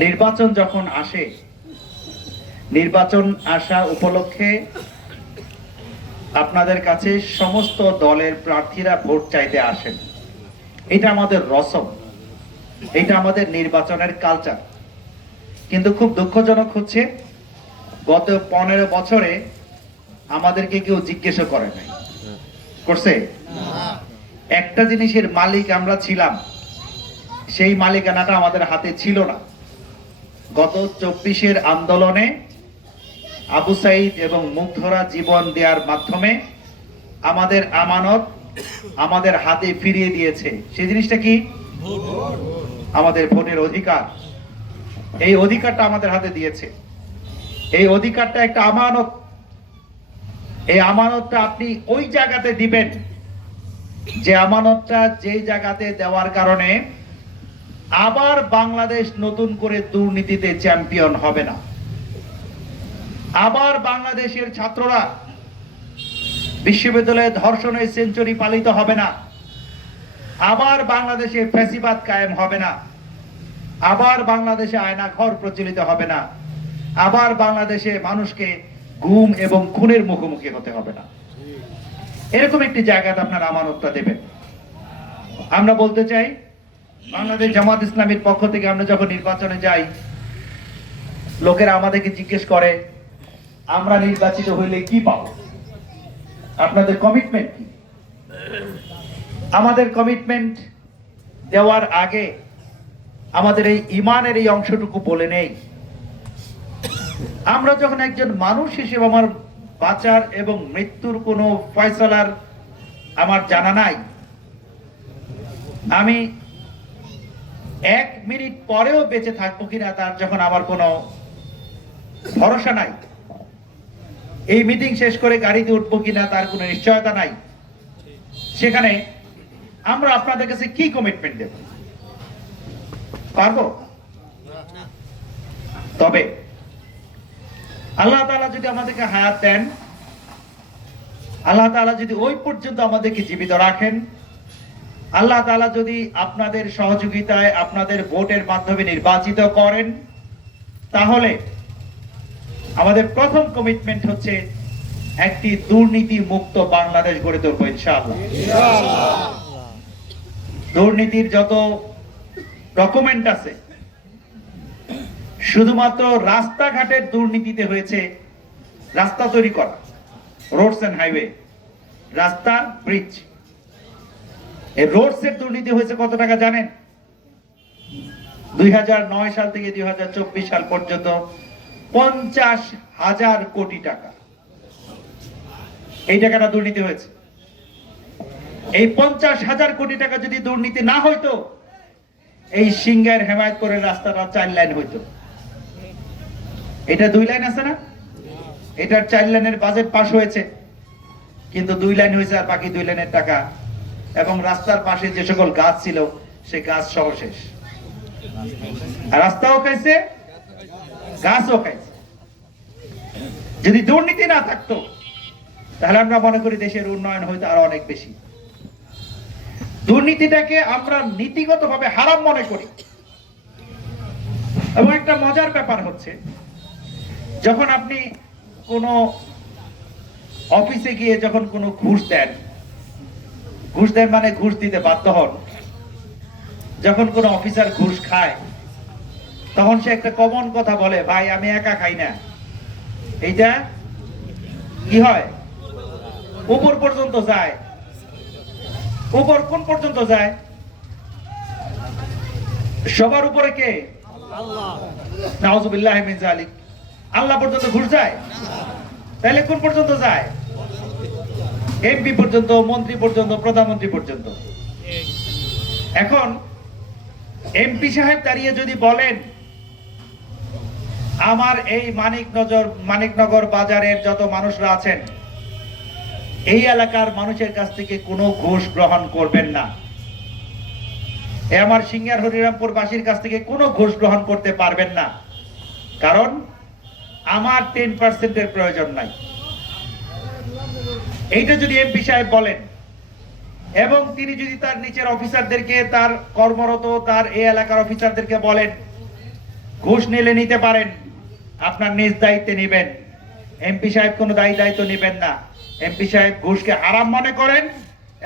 নির্বাচন যখন আসে, নির্বাচন আসা উপলক্ষে আপনাদের কাছে সমস্ত দলের প্রার্থীরা ভোট চাইতে আসেন। এটা আমাদের রসম, এটা আমাদের নির্বাচনের কালচার। কিন্তু খুব দুঃখজনক হচ্ছে, গত 15 বছরে আমাদেরকে কেউ জিজ্ঞেস করে নাই। করছে? একটা জিনিসের মালিক আমরা ছিলাম, সেই মালিকানাটা আমাদের হাতে ছিল না। গত 24-এর আন্দোলনে আবু সাইদ এবং মুগ্ধরা জীবন দেওয়ার মাধ্যমে আমাদের আমানত আমাদের হাতে ফিরিয়ে দিয়েছে। সেই জিনিসটা কি? আমাদের ভোটের অধিকার। এই অধিকারটা আমাদের হাতে দিয়েছে। এই অধিকারটা একটা আমানত। এই আমানতটা আপনি ওই জায়গাতে দিবেন যে আমানতটা যেই জায়গাতে দেওয়ার কারণে আবার বাংলাদেশ নতুন করে দুর্নীতিতে চ্যাম্পিয়ন হবে না। আবার বাংলাদেশের ছাত্ররা বিশ্ববিদ্যালয়ে ধর্ষণের সেঞ্চুরি পালিত হবে না। আবার বাংলাদেশে ফ্যাসিবাদ কায়েম হবে না। আবার বাংলাদেশে আয়নাঘর প্রচলিত হবে না। আবার বাংলাদেশে মানুষকে গুম এবং খুনের মুখোমুখি হতে হবে না। এরকম একটি জায়গাতে আপনার আমানতটা দেবেন। আমরা বলতে চাই, বাংলাদেশ জামাত ইসলামীর পক্ষ থেকে আমরা যখন নির্বাচনে যাই, লোকেরা আমাদেরকে জিজ্ঞেস করে আমরা নির্বাচিত হইলে কি পাবো, আপনাদের কমিটমেন্ট কি? আমাদের কমিটমেন্ট দেওয়ার আগে আমাদের এই ইমানের এই অংশটুকু বলে নেই। আমরা যখন একজন মানুষ হিসেবে, আমার বাঁচার এবং মৃত্যুর কোনো ফয়সালার আমার জানা নাই, আমি 1 মিনিট পরেও বেঁচে থাকবো কিনা তার যখন আমার কোনো ভরসা নাই, এই মিটিং শেষ করে গাড়িতে উঠবো কিনা তার কোনো নিশ্চয়তা নাই, সেখানে আমরা আপনাদের কাছে কি কমিটমেন্ট দেব? পারবো? তবে আল্লাহ তাআলা যদি আমাদেরকে হায়াত দেন, আল্লাহ তাআলা যদি ওই পর্যন্ত আমাদেরকে জীবিত রাখেন, আল্লাহ তাআলা যদি আপনাদের সহযোগিতায়, আপনাদের ভোটের মাধ্যমে নির্বাচিত করেন, তাহলে আমাদের প্রথম কমিটমেন্ট হচ্ছে একটি দুর্নীতি মুক্ত বাংলাদেশ গড়ে তুলবো ইনশাআল্লাহ। দুর্নীতির যত ডকুমেন্ট আছে, শুধুমাত্র রাস্তাঘাটের দুর্নীতিতে হয়েছে রাস্তা তৈরি করা, রোডস এন্ড হাইওয়ে, রাস্তা, ব্রিজ। এই রোডস এর দুর্নীতি হয়েছে কত টাকা জানেন? 2009 সাল থেকে 2024 সাল পর্যন্ত 50,000 কোটি টাকা। এই টাকাটা দুর্নীতি হয়েছে। এই 50,000 কোটি টাকা যদি দুর্নীতি না হইতো, এই সিংগার হেমায়েতপুরের রাস্তাটা 4 লাইন হইতো। এটা 2 লাইন আছে না? এটার 4 লাইনের বাজেট পাস হয়েছে, কিন্তু 2 লাইন হয়েছে আর বাকি 2 লাইনের টাকা এবং রাস্তার পাশে যে সকল গাছ ছিল সে গাছ সহ শেষ। রাস্তাও খাইছে, গাছও খাইছে। যদি দুর্নীতি না থাকতো তাহলে আমরা মনে করি দেশের উন্নয়ন হইতো আরো অনেক বেশি। দুর্নীতিটাকে আমরা নীতিগতভাবে হারাম মনে করি। এবং একটা মজার ব্যাপার হচ্ছে, যখন আপনি কোনো অফিসে গিয়ে যখন কোনো ঘুষ দেন মানে ঘুষ দিতে বাধ্য হন, যখন কোনো অফিসার ঘুষ খায় তখন সে একটা কমন কথা বলে, ভাই আমি একা খাই না। এইটা কি হয়? উপর পর্যন্ত যায়। উপর কোন পর্যন্ত যায়? সবার উপরে কে? আল্লাহ। নাউযুবিল্লাহি মিন যালিক। আল্লাহ পর্যন্ত ঘুষ যায়? তাহলে কোন পর্যন্ত যায়? এমপি পর্যন্ত, মন্ত্রী পর্যন্ত, প্রধানমন্ত্রী পর্যন্ত। এখন এমপি সাহেব দাঁড়িয়ে যদি বলেন, আমার এই মানিকনগর বাজারের যত মানুষরা আছেন, এই এলাকার মানুষের কাছ থেকে কোনো ঘুষ গ্রহণ করবেন না, আমার সিঙ্গার হরিরামপুর বাসীর কাছ থেকে কোনো ঘুষ গ্রহণ করতে পারবেন না, কারণ আমার 10% প্রয়োজন নাই। এইটা যদি এমপি সাহেব বলেন এবং তিনি যদি তার নিচের অফিসারদেরকে, তার কর্মরত তার এই এলাকার অফিসারদেরকে বলেন ঘুষ নিলে নিতে পারেন, আপনার নিজ দায়িত্বে নেবেন। এমপি সাহেব কোনো দায়িত্ব নেবেন না। এমপি সাহেব ঘুষকে হারাম মনে করেন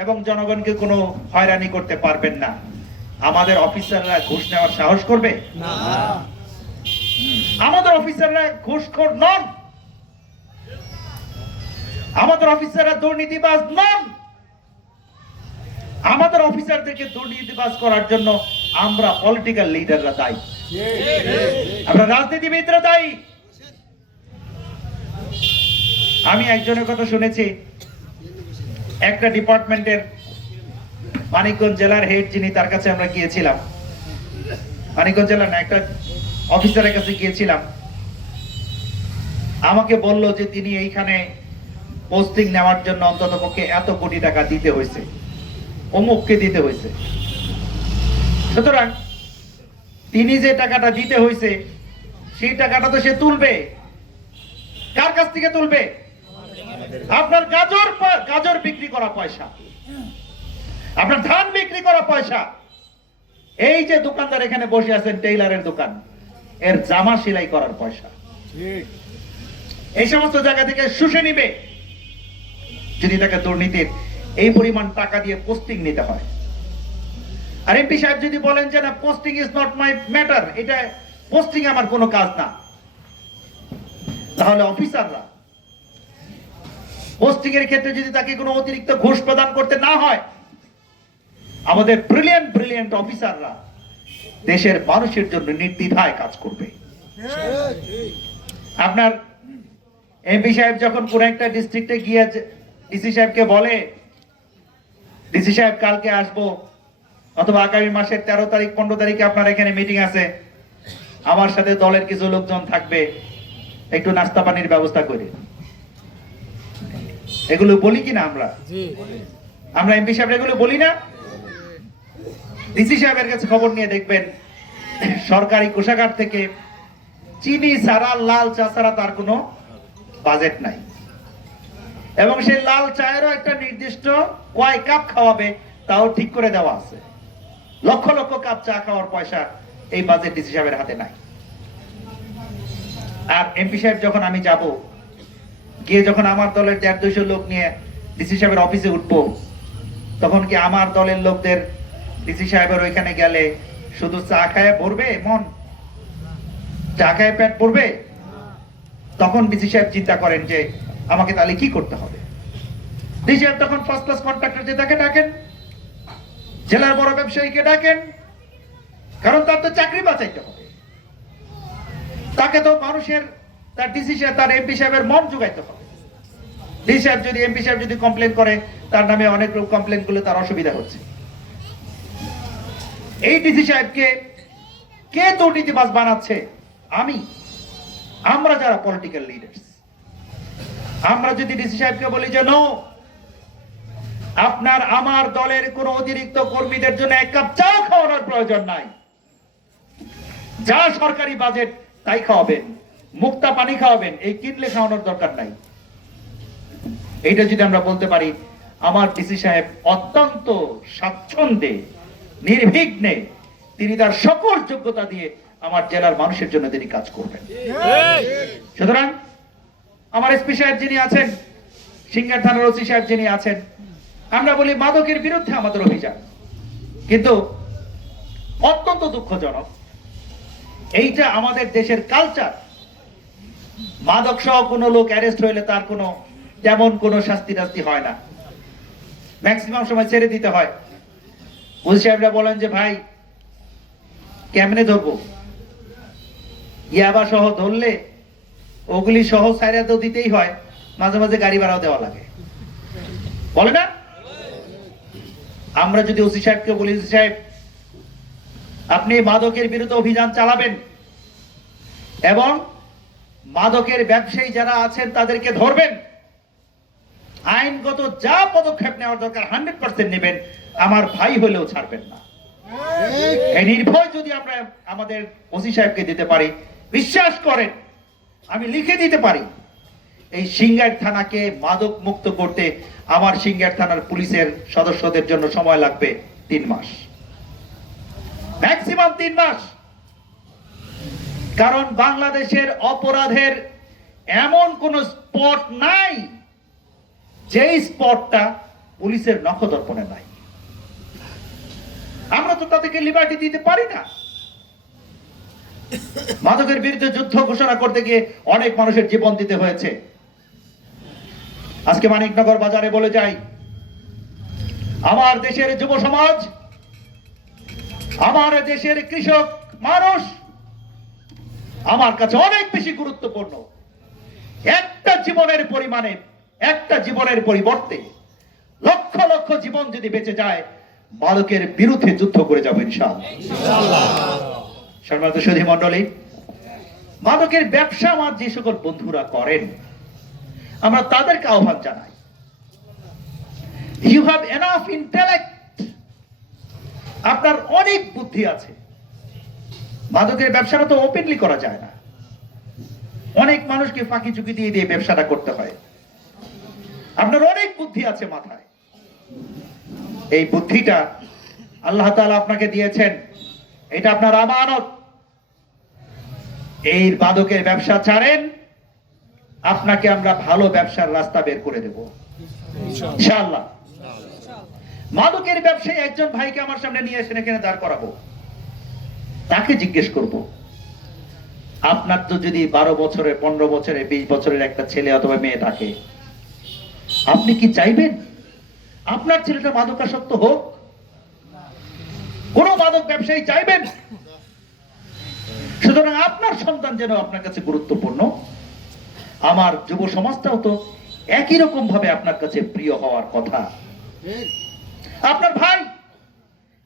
এবং জনগণকে কোনো হয়রানি করতে পারবেন না। আমাদের অফিসাররা ঘুষ নেওয়ার সাহস করবে না। আমাদের অফিসাররা ঘুষখোর নন, আমাদের অফিসাররা দুর্নীতিবাজ নন। আমাদের অফিসারদেরকে দুর্নীতিবাজ করার জন্য আমরা পলিটিক্যাল লিডাররা দায়ী, আমরা রাজনীতিবিদরা দায়ী। আমি একজনের কথা শুনেছি, একটা ডিপার্টমেন্টের মানিকগঞ্জ জেলার হেড যিনি, তার কাছে আমরা গিয়েছিলাম। মানিকগঞ্জ জেলার না, একটা অফিসারের কাছে গিয়েছিলাম। আমাকে বলল যে তিনি এইখানে পোস্টিং নেওয়ার জন্য অন্তত পক্ষে এত কোটি টাকা দিতে হয়েছে, অমুককে দিতে হয়েছে। সুতরাং তিনি যে টাকাটা দিতে হয়েছে সেই টাকাটা তো সে তুলবে। কার কাছ থেকে তুলবে? আপনার গাজর বিক্রি করা পয়সা, আপনার ধান বিক্রি করা পয়সা। এই যে দোকানদার এখানে বসে আছেন, টেইলারের দোকান, এর জামা সেলাই করার পয়সা। এই সমস্ত জায়গা থেকে শুষে নিবে যদি তাকে দুর্নীতির এই পরিমাণ টাকা দিয়ে পোস্টিং নিতে হয়। আর এমপি সাহেব যদি বলেন যে না, posting is not my matter, এটা পোস্টিং আমার কোনো কাজ না, তাহলে অফিসাররা পোস্টিং এর ক্ষেত্রে যদি তাকে কোনো অতিরিক্ত ঘুষ প্রদান করতে না হয়, আমাদের ব্রিলিয়ান্ট অফিসাররা দেশের মানুষের জন্য নির্দ্বিধায় কাজ করবে। আপনার এমপি সাহেব যখন কোন একটা ডিস্ট্রিক্টে গিয়ে ডিসি সাহেবকে বলে, ডিসি সাহেব কালকে আসবো, অথবা আগামী মাসের 13 তারিখ 15 তারিখে আপনার এখানে মিটিং আছে, আমার সাথে দলের কিছু লোকজন থাকবে, একটু নাস্তা পানির ব্যবস্থা করে। এগুলো বলি কিনা আমরা এমপি সাহেব এগুলো বলি না? ডিসি সাহেবের কাছে খবর নিয়ে দেখবেন, সরকারি কোষাগার থেকে চিনি ছাড়া, লাল চা ছাড়া তার কোনো বাজেট নাই, এবং সেই লাল চায়েরও একটা নির্দিষ্ট কয় কাপ খাওয়াবে তাও ঠিক করে দেওয়া আছে। লক্ষ লক্ষ কাপ চা খাওয়ার পয়সা এই বাজেট ডিসি সাহেবের হাতে নাই। আর এমপি সাহেব যখন আমি যাব, গিয়ে যখন আমার দলের 150 লোক নিয়ে ডিসি সাহেবের অফিসে উঠবো, তখন কি আমার দলের লোকদের ডিসি সাহেবের ওইখানে গেলে শুধু চা খায় ভরবে মন, চা খায় পেট ভরবে? তখন ডিসি সাহেব চিন্তা করেন যে আমাকে তাহলে কি করতে হবে। ডিসি সাহেব তখন ফার্স্ট ক্লাস কন্ট্রাক্টর যে তাকে ডাকেন, জেলার বড় ব্যবসায়ীকে ডাকেন, কারণ তার তো চাকরি বাঁচাইতে হবে, তাকে তো মানুষের, তার ডিসি সাহেব, তার এমপি সাহেবের মন জোগাইতে হবে। ডিসি সাহেব যদি, এমপি সাহেব যদি কমপ্লেন করে, তার নামে অনেক লোক কমপ্লেন করলে তার অসুবিধা হচ্ছে। এই ডিসি সাহেবকে কে দুর্নীতিবাজ বানাচ্ছে? আমরা যারা পলিটিক্যাল লিডার্স, আমরা যদি ডিসি সাহেবকে বলি যে নো, আপনার আমার দলের কোন অতিরিক্ত কর্মীদের জন্য এক কাপ চা খাওয়ানোর প্রয়োজন নাই, যা সরকারি বাজেট তাই খাওয়াবেন, মুক্তা পানি খাওয়াবেন, এই কিনলে খাওয়ানোর দরকার নাই। এইটা যদি আমরা বলতে পারি, আমার ডিসি সাহেব অত্যন্ত স্বাচ্ছন্দ্যে, নির্বিঘ্নে, তিনি তার সকল যোগ্যতা দিয়ে আমার জেলার মানুষের জন্য তিনি কাজ করবেন। সুতরাং আমার এসপি সাহেব যিনি আছেন, সিংহার থানার ওসি সাহেব যিনি আছেন, আমরা বলি মাদকের বিরুদ্ধে আমাদের অভিযান, কিন্তু অত্যন্ত দুঃখজনক, এইটা আমাদের দেশের কালচার। মাদক সহ কোনো লোক অ্যারেস্ট হইলে তার কোনো তেমন কোনো শাস্তি টাস্তি হয় না, ম্যাক্সিমাম সময় ছেড়ে দিতে হয়। ওসি সাহেবরা বলেন যে ভাই কেমনে ধরবো, ইয়াবা সহ ধরলে ওগুলি সহ সাইরা তো দিতেই হয়, মাঝে মাঝে গাড়ি ভাড়াও দেওয়া লাগে, বলে না? আমরা যদি ওসি সাহেবকে বলি, ওসি সাহেব আপনি মাদকের বিরুদ্ধে অভিযান চালাবেন এবং মাদকের ব্যবসায়ী যারা আছেন তাদেরকে ধরবেন, আইনগত যা পদক্ষেপ নেওয়ার দরকার 100% নেবেন, আমার ভাই হলেও ছাড়বেন না। এই নির্ভয় যদি আমরা আমাদের ওসি সাহেবকে দিতে পারি, বিশ্বাস করেন আমি লিখে দিতে পারি, এই সিংগার থানাকে মাদক মুক্ত করতে আমার সিংগার থানার পুলিশের সদস্যদের জন্য সময় লাগবে 3 মাস, ম্যাক্সিমাম 3 মাস। কারণ বাংলাদেশের অপরাধের এমন কোন স্পট নাই যেই স্পটটা পুলিশের নখদর্পণে নাই। আমরা তো তাদেরকে লিবার্টি দিতে পারি না। মাদকের বিরুদ্ধে যুদ্ধ ঘোষণা করতে গিয়ে অনেক মানুষের জীবন দিতে হয়েছে। আজকে মানিকনগর বাজারে বলে যাই, আমার দেশের যুব সমাজ, আমার দেশের কৃষক মানুষ আমার কাছে অনেক বেশি গুরুত্বপূর্ণ। একটা জীবনের পরিমাণে, একটা জীবনের পরিবর্তে লক্ষ লক্ষ জীবন যদি বেঁচে যায়, মাদকের বিরুদ্ধে যুদ্ধ করে যাবো ইনশাআল্লাহ। সম্মানিত সুধী মণ্ডলী, মাদকের ব্যবসা আমার যে সকল বন্ধুরা করেন, আমরা তাদেরকে আহ্বান জানাই, ইউ হ্যাভ এনাফ ইন্টেলেক্ট, আপনার অনেক বুদ্ধি আছে। মাদকের ব্যবসাটা তো ওপেনলি করা যায় না, অনেক মানুষকে ফাঁকি চুকি দিয়ে দিয়ে ব্যবসাটা করতে হয়। আপনার অনেক বুদ্ধি আছে মাথায়, এই বুদ্ধিটা আল্লাহ তাআলা আপনাকে দিয়েছেন, এটা আপনার আমানত। এই মাদকের ব্যবসা ছাড়েন, আপনাকে আমরা ভালো ব্যবসার রাস্তা বের করে দেব ইনশাআল্লাহ। মাদকের ব্যবসায়ী একজন ভাইকে আমার সামনে নিয়ে এসে এখানে দাঁড় করাবো, তাকে জিজ্ঞেস করব, আপনার তো যদি 12 বছরের, 15 বছরের, 20 বছরের একটা ছেলে অথবা মেয়ে থাকে, আপনি কি চাইবেন আপনার ছেলেটা মাদকাসক্ত হোক? কোন মাদক ব্যবসায়ী চাইবেন? সুতরাং আপনার সন্তান যেন আপনার কাছে গুরুত্বপূর্ণ, আমার যুব সমাজটাও তো একই রকম ভাবে আপনার কাছে প্রিয় হওয়ার কথা। আপনার ভাই,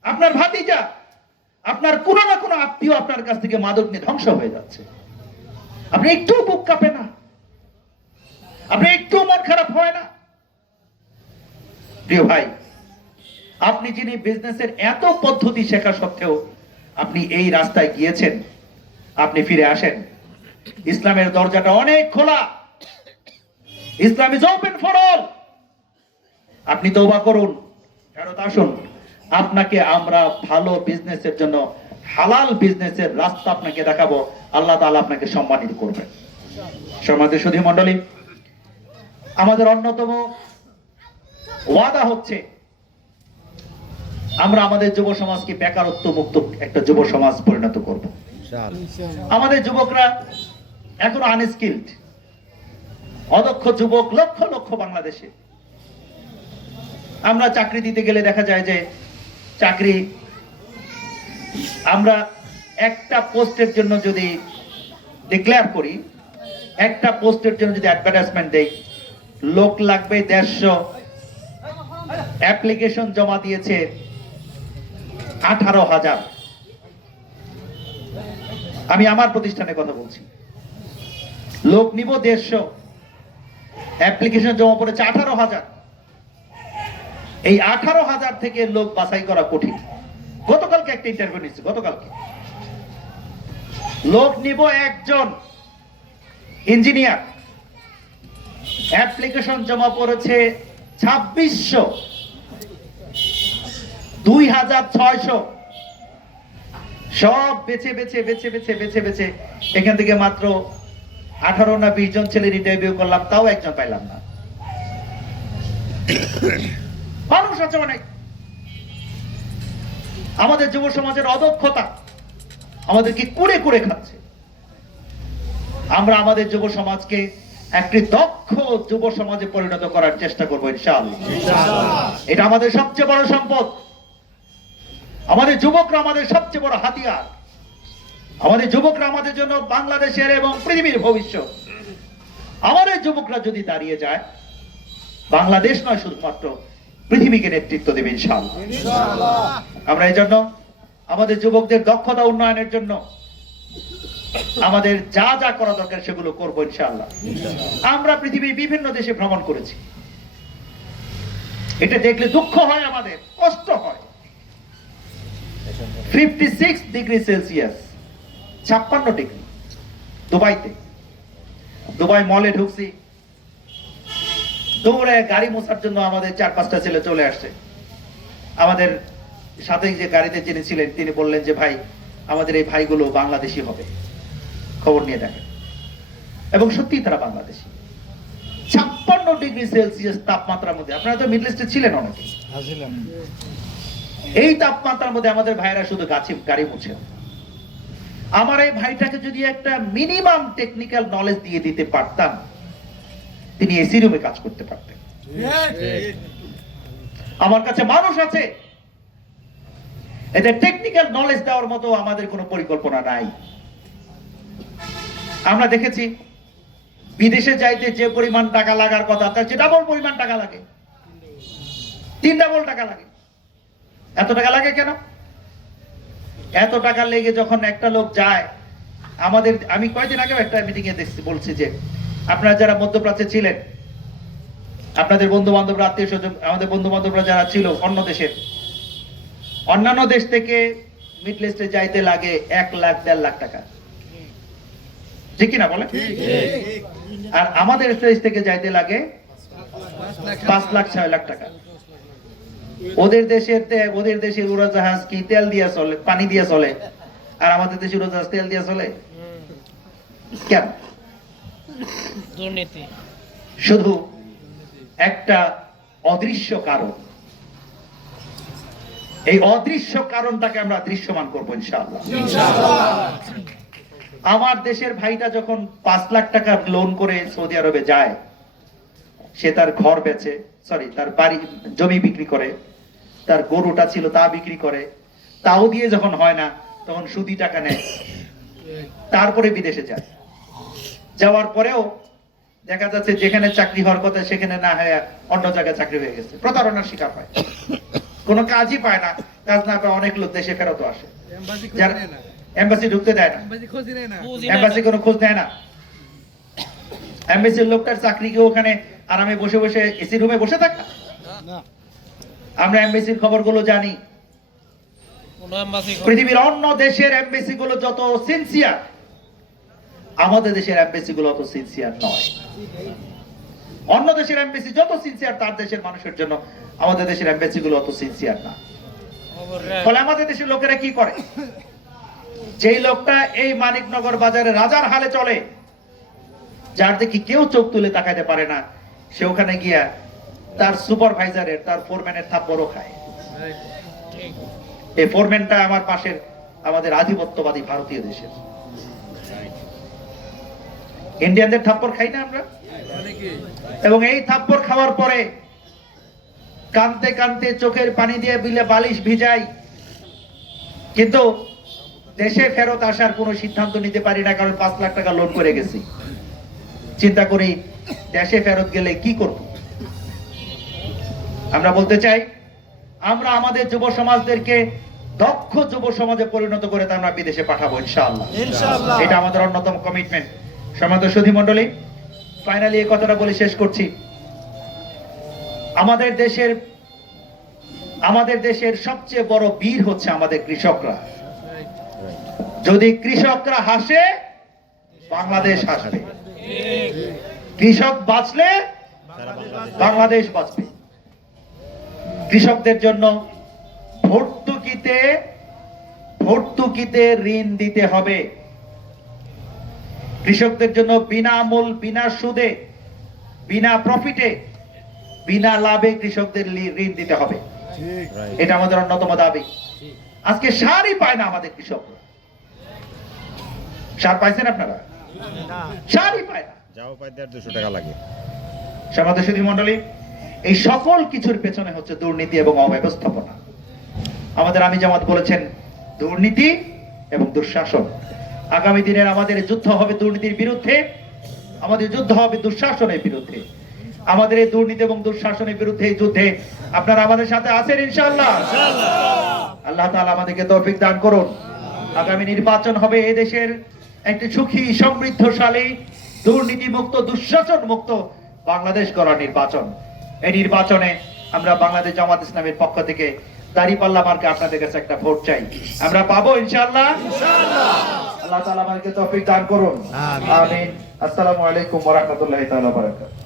আপনার ভাতিজা, আপনার কোনো না কোনো আত্মীয় আপনার কাছ থেকে মাদক নিয়ে ধ্বংস হয়ে যাচ্ছে, আপনি একটু বুক কাঁপে না? আপনি একটু মন খারাপ হয় না? প্রিয় ভাই, আপনি যিনি বিজনেসের এত পদ্ধতি শেখা সত্ত্বেও আপনি এই রাস্তায় গিয়েছেন, আপনি ফিরে আসেন। ইসলামের দরজাটা অনেক খোলা, ইসলাম ইজ ওপেন ফর অল। আপনি তওবা করুন, ফেরত আসুন, আপনাকে আমরা ভালো বিজনেসের জন্য হালাল বিজনেসের রাস্তা আপনাকে দেখাবো, আল্লাহ তাআলা আপনাকে সম্মানিত করবেন। সম্মানিত সুধী মণ্ডলী, আমাদের অন্যতম ওয়াদা হচ্ছে আমরা আমাদের যুব সমাজকে বেকারত্ব মুক্ত একটা যুব সমাজ পরিণত করব। আমাদের যুবকরা এখনো আনস্কিলড, অদক্ষ যুবক লক্ষ লক্ষ বাংলাদেশে। আমরা চাকরি দিতে গেলে দেখা যায় যে চাকরি, আমরা একটা পোস্টের জন্য যদি ডিক্লেয়ার করি, একটা পোস্টের জন্য যদি অ্যাডভার্টাইজমেন্ট দেই, লোক লাগবে 150, অ্যাপ্লিকেশন জমা দিয়েছে 18,000। আমি আমার প্রতিষ্ঠানের কথা বলছি, লোক নিব 150, অ্যাপ্লিকেশন জমা পড়েছে 18,000। এই 18,000 থেকে লোক বাছাই করা কঠিন। গতকালকে একটা ইন্টারভিউ নিচ্ছে, গতকালকে লোক নিব একজন ইঞ্জিনিয়ার, অ্যাপ্লিকেশন জমা পড়েছে 2600, 2600। সব বেছে বেছে বেছে বেছে বেছে বেছে এখান থেকে মাত্র 18 না 20 জন ছেলের ইন্টারভিউ করলাম, তাও একজন পাইলাম না। মানুষ আছে অনেক। আমাদের যুব সমাজের অদক্ষতা আমাদেরকে কুড়ে কুড়ে খাচ্ছে। আমরা আমাদের যুব সমাজকে একটি দক্ষ যুব সমাজে পরিণত করার চেষ্টা করবো ইনশাআল্লাহ। এটা আমাদের সবচেয়ে বড় সম্পদ। আমাদের যুবকরা আমাদের সবচেয়ে বড় হাতিয়ার। আমাদের যুবকরা আমাদের জন্য বাংলাদেশের এবং পৃথিবীর ভবিষ্যৎ। আমাদের যুবকরা যদি দাঁড়িয়ে যায়, বাংলাদেশ নয় শুধুমাত্র পৃথিবীকে নেতৃত্ব দেবে ইনশাআল্লাহ। আমরা এই জন্য আমাদের যুবকদের দক্ষতা উন্নয়নের জন্য আমাদের যা যা করা দরকার সেগুলো করবো ইনশাআল্লাহ। আমরা পৃথিবীর বিভিন্ন দেশে ভ্রমণ করেছি, এটা দেখলে দুঃখ হয়, আমাদের কষ্ট হয়। 56 ডিগ্রি সেলসিয়াস, 56 ডিগ্রি দুবাইতে। দুবাই মলে ঢুকছি, দৌড়ে গাড়ি মোছার জন্য আমাদের 4-5টা ছেলে চলে আসছে। আমাদের সাথে যে গাড়িতে যিনি ছিলেন তিনি বললেন যে ভাই, আমাদের এই ভাইগুলো বাংলাদেশি হবে। খবর নিয়ে দেখেন। এবং সত্যি তারা বাংলাদেশি। 56 ডিগ্রি সেলসিয়াস তাপমাত্রার মধ্যে, আপনারা তো মিডল ইস্টে ছিলেন অনেকে, এই তাপমাত্রার মধ্যে আমাদের ভাইরা শুধু গাড়ি মুছে। আমার এই ভাইটাকে যদি একটা মিনিমাম টেকনিক্যাল নলেজ দিয়ে দিতে পারতাম, তিনি এসি রুমে কাজ করতে পারতেন। আমার কাছে মানুষ আছে, এদের টেকনিক্যাল নলেজ দেওয়ার মতো আমাদের কোনো পরিকল্পনা নাই। আমরা দেখেছি বিদেশে যাইতে যে পরিমাণ টাকা লাগার কথা, তার যে ডাবল পরিমাণ টাকা লাগে, 3 ডাবল টাকা লাগে। এত টাকা লাগে কেন? এত টাকা লেগে যখন একটা লোক যায়, আমাদের, আমি কয়েকদিন আগে একটা মিটিং এ দেখছি, বলছি যে আপনারা যারা মধ্যপ্রাচ্যে ছিলেন, আপনাদের বন্ধু বান্ধবরা, আত্মীয় স্বজন, আমাদের বন্ধু বান্ধবরা যারা ছিল অন্য দেশের, অন্যান্য দেশ থেকে মিডল ইস্টে যাইতে লাগে 1 লাখ 1.5 লাখ টাকা, ঠিক কিনা বলে? আর আমাদের দেশ থেকে যাইতে লাগে 5 লাখ 6 লাখ টাকা। ওদের দেশের উড়োজাহাজ কি তেল দিয়ে চলে, পানি দিয়ে চলে, আর আমাদের দেশের উড়োজাহাজ তেল দিয়ে চলে কেন? দুর্নীতি। শুধু একটা অদৃশ্য কারণ। এই অদৃশ্য কারণটাকে আমরা দৃশ্যমান করবো ইনশাআল্লাহ। আমার দেশের ভাইটা যখন 5 লাখ টাকা লোন করে সৌদি আরবে যায়, সে তার ঘর বেচে, তার বাড়ি জমি বিক্রি করে, তার গরুটা ছিল তা বিক্রি করে, তাও দিয়ে যখন হয় না তখন সুদি টাকা নেয়, তারপরে বিদেশে যায়। যাওয়ার পরেও দেখা যাচ্ছে যেখানে চাকরি হওয়ার কথা সেখানে না হয়ে অন্য জায়গায় চাকরি হয়ে গেছে, প্রতারণার শিকার হয়, কোনো কাজই পায় না। কাজ না পায় অনেক লোক দেশে ফেরত আসে, যার এমবাসি ঢুকতে দেয় না, এমবাসি কোনো খোঁজ নেয় না। এমবাসির লোকটার চাকরি কি ওখানে আরামে বসে বসে এসি রুমে বসে থাকা? আমরা এমবাসির খবরগুলো জানি। পৃথিবীর অন্য দেশের এমবাসি গুলো যত সিনসিয়ার, আমাদের দেশের এমবাসি গুলো অত সিনসিয়ার নয়। অন্য দেশের এমবাসি যত সিনসিয়ার তার দেশের মানুষের জন্য, আমাদের দেশের এমবাসি গুলো অত সিনসিয়ার না। ফলে আমাদের দেশের লোকেরা কি করে, যেই লোকটা এই মানিকনগর বাজারে রাজার হালে চলে, যার দেখি কেউ চোখ তুলে তাকাইতে পারে না, সে ওখানে গিয়া তার সুপারভাইজারের, তার ফোরম্যানের থাপ্পড়ও খায়। এই ফোরম্যানটা আমার পাশের আমাদের আধিপত্যবাদী ভারতীয় দেশের। ইন্ডিয়ানদের থাপ্পড় খাই না আমরা? এবং এই থাপ্পড় খাওয়ার পরে কানতে কানতে চোখের পানি দিয়ে বিলে বালিশ ভিজাই, কিন্তু দেশে ফেরত আসার কোনো সিদ্ধান্ত নিতে পারি না, কারণ 5 লাখ টাকা লোন করে গেছি। চিন্তা করি দেশে ফেরত গেলে কি করব। আমরা বলতে চাই, আমরা আমাদের যুব সমাজদেরকে দক্ষ যুব সমাজে পরিণত করে আমরা বিদেশে পাঠাবো ইনশাআল্লাহ। এটা আমাদের অন্যতম কমিটমেন্ট। সম্মানিত সুধী মণ্ডলী, ফাইনালি এই কথাটা বলে শেষ করছি। আমাদের দেশের সবচেয়ে বড় বীর হচ্ছে আমাদের কৃষকরা। যদি কৃষকরা হাসে, বাংলাদেশ হাসবে। কৃষক বাঁচলে বাংলাদেশ বাঁচবে। কৃষকদের জন্য ভর্তুকিতে ঋণ দিতে হবে। কৃষকদের জন্য বিনামূল, বিনা সুদে, বিনা প্রফিটে, বিনা লাভে কৃষকদের ঋণ দিতে হবে। এটা আমাদের অন্যতম দাবি। আজকে সারই পায় না আমাদের কৃষক। সার পাইছেন আপনারা? সারই পায় না, যাও পাই 150 টাকা লাগে। সমাজের সুধী মণ্ডলী, এই সকল কিছুর পেছনে হচ্ছে দুর্নীতি এবং অব্যবস্থাপনা। আমাদের আমির জামাত বলেছেন, দুর্নীতি এবং দুঃশাসন। আগামী দিনের আমাদের যুদ্ধ হবে দুর্নীতির বিরুদ্ধে, আমাদের যুদ্ধ হবে দুঃশাসনের বিরুদ্ধে। আমাদের এই দুর্নীতি এবং দুঃশাসনের বিরুদ্ধে এই যুদ্ধে আপনারা আমাদের সাথে আছেন ইনশাআল্লাহ। আল্লাহ তাআলা আমাদেরকে তৌফিক দান করুন। আগামী নির্বাচন হবে এই দেশের একটি সুখী, সমৃদ্ধশালী, দুর্নীতি মুক্ত, দুঃশাসন মুক্ত বাংলাদেশ গড়ার নির্বাচন। এই নির্বাচনে আমরা বাংলাদেশ জামাত ইসলামের পক্ষ থেকে দাঁড়িপাল্লা মার্কে আপনাদের কাছে একটা ভোট চাই। আমরা পাবো ইনশাআল্লাহ। আল্লাহ তাআলা আমাদেরকে তৌফিক দান করুন। আমিন। আসসালামু আলাইকুম ওয়া রাহমাতুল্লাহি তাআলা ওয়া বারাকাতুহু।